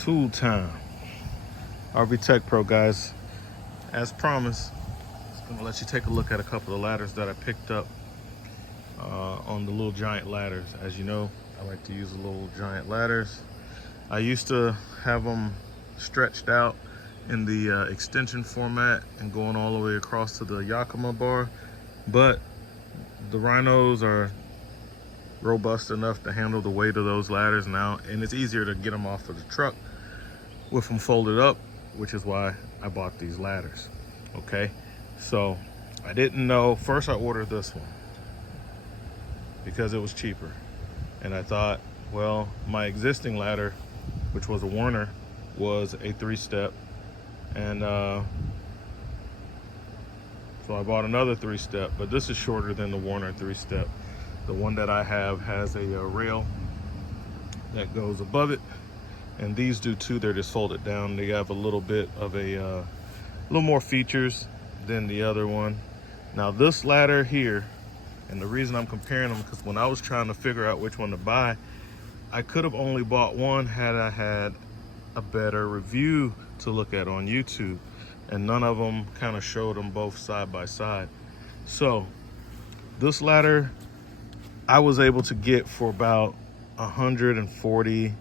Tool time. RV Tech Pro, guys. As promised, I'm gonna let you take a look at a couple of ladders that I picked up on the Little Giant ladders. As you know, I like to use the Little Giant ladders. I used to have them stretched out in the extension format and going all the way across to the Yakima bar, but the Rhinos are robust enough to handle the weight of those ladders now, and it's easier to get them off of the truck with them folded up, which is why I bought these ladders. Okay, so I didn't know. First I ordered this one because it was cheaper, and I thought, well, my existing ladder, which was a Werner, was a 3-step, and so I bought another 3-step, but this is shorter than the Werner 3-step. The one that I have has a rail that goes above it, and these do too. They're just folded down. They have a little bit of a little more features than the other one. Now this ladder here, and the reason I'm comparing them, because when I was trying to figure out which one to buy, I could have only bought one had I had a better review to look at on YouTube, and none of them kind of showed them both side by side. So this ladder I was able to get for about $150.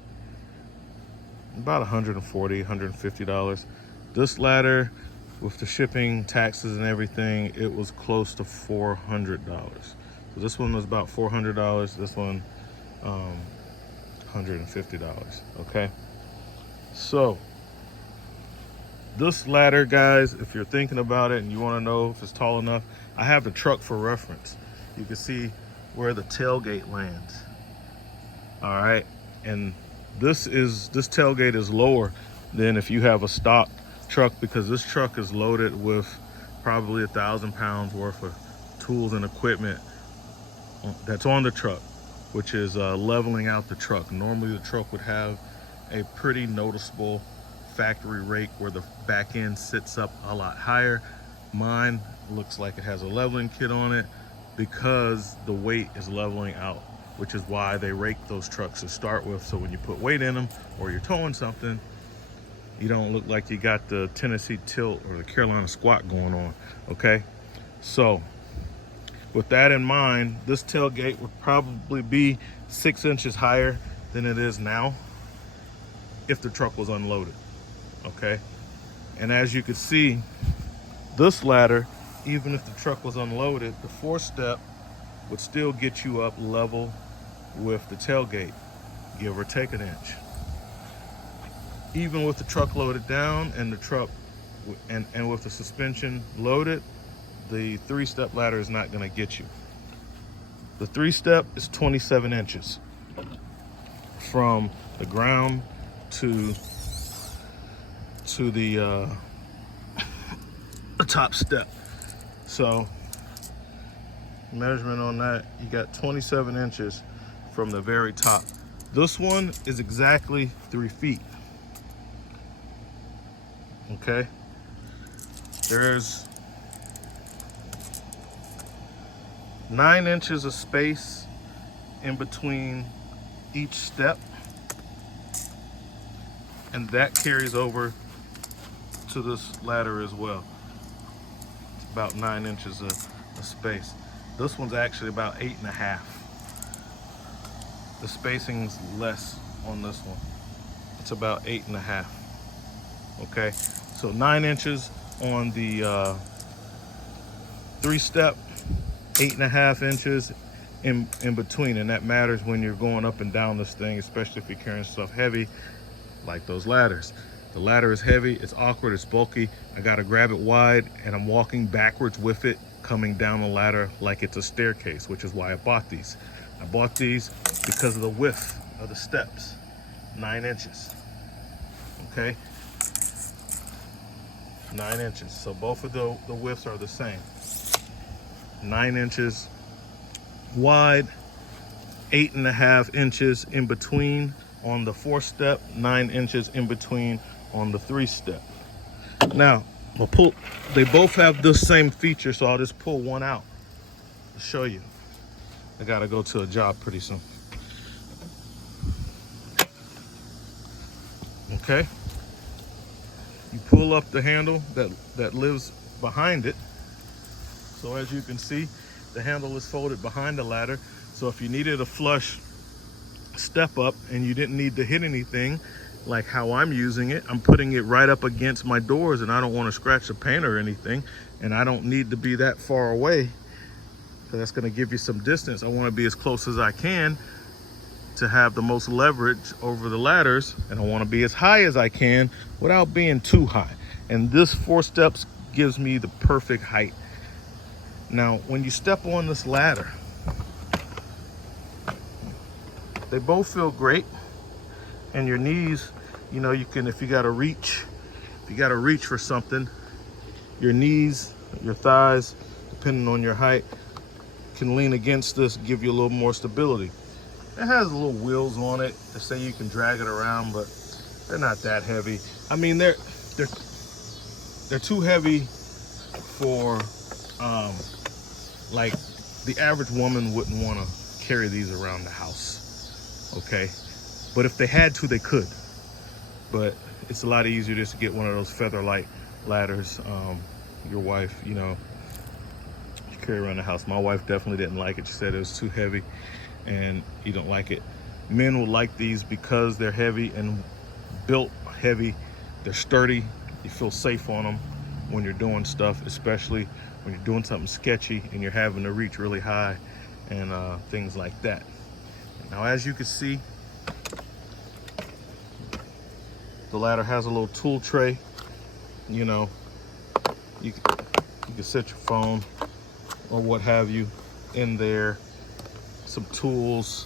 This ladder, with the shipping, taxes, and everything, it was close to $400. So this one was about $400. This one, $150. Okay. So this ladder, guys, if you're thinking about it and you want to know if it's tall enough, I have the truck for reference. You can see where the tailgate lands. All right, and this tailgate is lower than if you have a stock truck, because this truck is loaded with probably 1,000 pounds worth of tools and equipment that's on the truck, which is leveling out the truck. Normally the truck would have a pretty noticeable factory rake where the back end sits up a lot higher. Mine looks like it has a leveling kit on it because the weight is leveling out, which is why they rake those trucks to start with. So when you put weight in them or you're towing something, you don't look like you got the Tennessee tilt or the Carolina squat going on. Okay, so with that in mind, this tailgate would probably be 6 inches higher than it is now if the truck was unloaded. Okay, and as you can see, this ladder, even if the truck was unloaded, the 4-step would still get you up level with the tailgate, give or take an inch. Even with the truck loaded down and the truck and with the suspension loaded, the 3-step ladder is not going to get you. The 3-step is 27 inches from the ground to the top step. So measurement on that, you got 27 inches from the very top. This one is exactly 3 feet. Okay, there's 9 inches of space in between each step, and that carries over to this ladder as well. It's about 9 inches of space. This one's actually about 8.5. The spacing's less on this one. It's about 8.5. Okay, so 9 inches on the 3-step, 8.5 inches in between, and that matters when you're going up and down this thing, especially if you're carrying stuff heavy like those ladders. The ladder is heavy, it's awkward, it's bulky. I gotta grab it wide, and I'm walking backwards with it, coming down the ladder like it's a staircase, which is why I bought these. I bought these because of the width of the steps, 9 inches. Okay, 9 inches. So both of the widths are the same. 9 inches wide, 8.5 inches in between on the 4-step, 9 inches in between on the 3-step. Now, they both have the same feature, so I'll just pull one out to show you. I gotta go to a job pretty soon. Okay. You pull up the handle that lives behind it. So as you can see, the handle is folded behind the ladder. So if you needed a flush step up and you didn't need to hit anything, like how I'm using it, I'm putting it right up against my doors, and I don't want to scratch the paint or anything, and I don't need to be that far away. So that's going to give you some distance. I want to be as close as I can to have the most leverage over the ladders, and I want to be as high as I can without being too high. And this 4 steps gives me the perfect height. Now, when you step on this ladder, they both feel great, and your knees, you know, you can, if you got to reach for something, your knees, your thighs, depending on your height, can lean against this, give you a little more stability. It has little wheels on it to say you can drag it around, but they're not that heavy. I mean, they're too heavy for like the average woman wouldn't want to carry these around the house. Okay, but if they had to, they could. But it's a lot easier just to get one of those Featherlite ladders. Your wife, you know, you carry around the house. My wife definitely didn't like it. She said it was too heavy, and you don't like it. Men will like these because they're heavy and built heavy. They're sturdy. You feel safe on them when you're doing stuff, especially when you're doing something sketchy and you're having to reach really high and things like that. Now, as you can see, the ladder has a little tool tray. You know, you can set your phone or what have you in there. Some tools.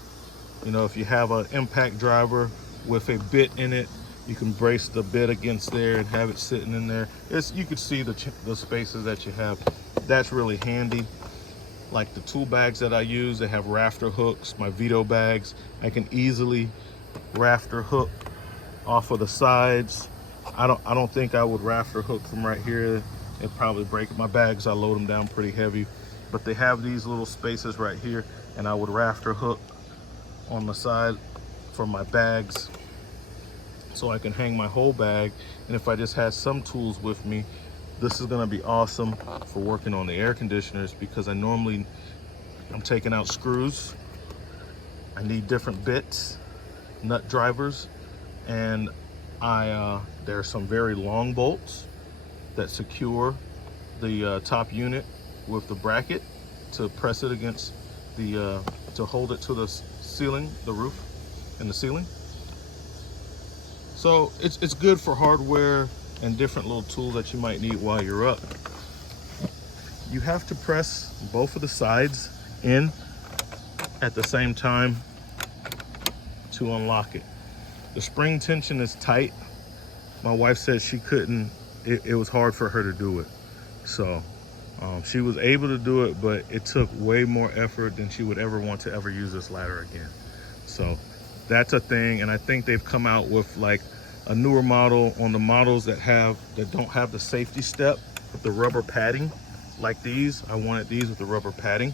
You know, if you have an impact driver with a bit in it, you can brace the bit against there and have it sitting in there. You can see the spaces that you have. That's really handy. Like the tool bags that I use, they have rafter hooks. My Vito bags, I can easily rafter hook off of the sides. I don't think I would rafter hook from right here. It'd probably break. My bags, I load them down pretty heavy, but they have these little spaces right here, and I would rafter hook on the side for my bags so I can hang my whole bag. And if I just had some tools with me, this is gonna be awesome for working on the air conditioners, because I'm taking out screws. I need different bits, nut drivers, and there are some very long bolts that secure the top unit with the bracket to press it against the, to hold it to the ceiling, the roof and the ceiling. So it's good for hardware and different little tools that you might need while you're up. You have to press both of the sides in at the same time to unlock it. The spring tension is tight. My wife said she couldn't, it was hard for her to do it. So she was able to do it, but it took way more effort than she would ever want to ever use this ladder again. So that's a thing. And I think they've come out with like a newer model on the models that don't have the safety step with the rubber padding like these. I wanted these with the rubber padding.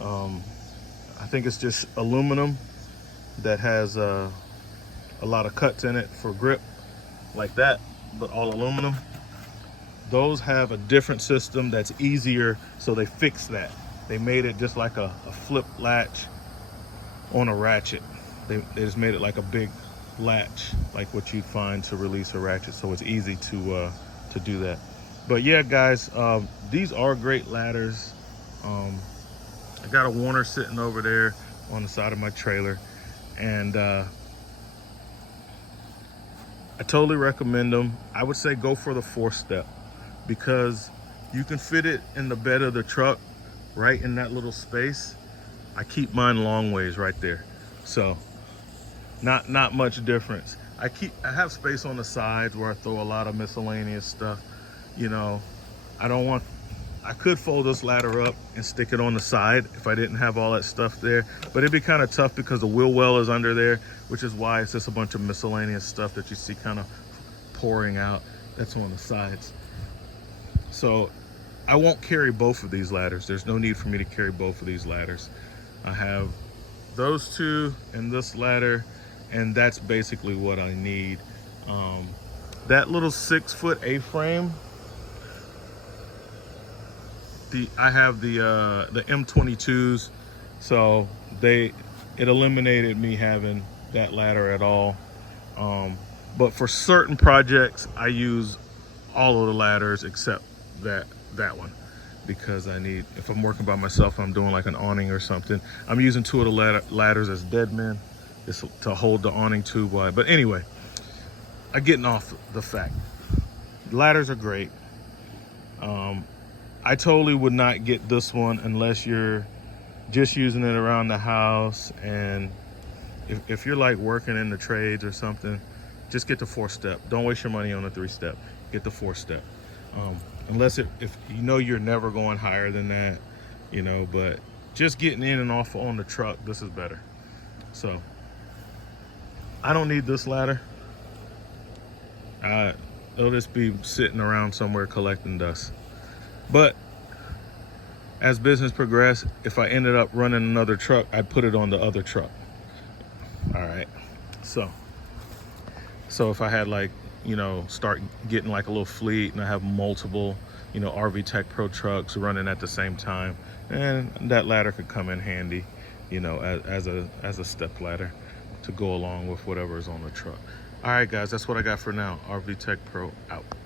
I think it's just aluminum that has a lot of cuts in it for grip like that, but all aluminum. Those have a different system that's easier, so they fixed that. They made it just like a flip latch on a ratchet. They just made it like a big latch, like what you'd find to release a ratchet, so it's easy to do that. But yeah, guys, these are great ladders. I got a Warner sitting over there on the side of my trailer, and I totally recommend them. I would say go for the 4-step, because you can fit it in the bed of the truck right in that little space. I keep mine long ways right there, so not much difference. I have space on the sides where I throw a lot of miscellaneous stuff. You know, I could fold this ladder up and stick it on the side if I didn't have all that stuff there, but it'd be kind of tough because the wheel well is under there, which is why it's just a bunch of miscellaneous stuff that you see kind of pouring out that's on the sides. So I won't carry both of these ladders. There's no need for me to carry both of these ladders. I have those two and this ladder, and that's basically what I need. That little 6-foot A-frame, I have the M22s, so it eliminated me having that ladder at all. But for certain projects, I use all of the ladders except that one, because if I'm working by myself, I'm doing like an awning or something, I'm using 2 of the ladders as dead men, just to hold the awning tube wide. But anyway, I'm getting off the fact. Ladders are great. I totally would not get this one unless you're just using it around the house, and if you're like working in the trades or something, just get the 4-step. Don't waste your money on the 3-step. Get the 4-step. Unless if you know you're never going higher than that, but just getting in and off on the truck, this is better. So I don't need this ladder. It'll just be sitting around somewhere collecting dust. But as business progressed, if I ended up running another truck, I'd put it on the other truck. All right. So if I had start getting like a little fleet and I have multiple, RV Tech Pro trucks running at the same time, and that ladder could come in handy, as a step ladder to go along with whatever is on the truck. All right, guys, that's what I got for now. RV Tech Pro out.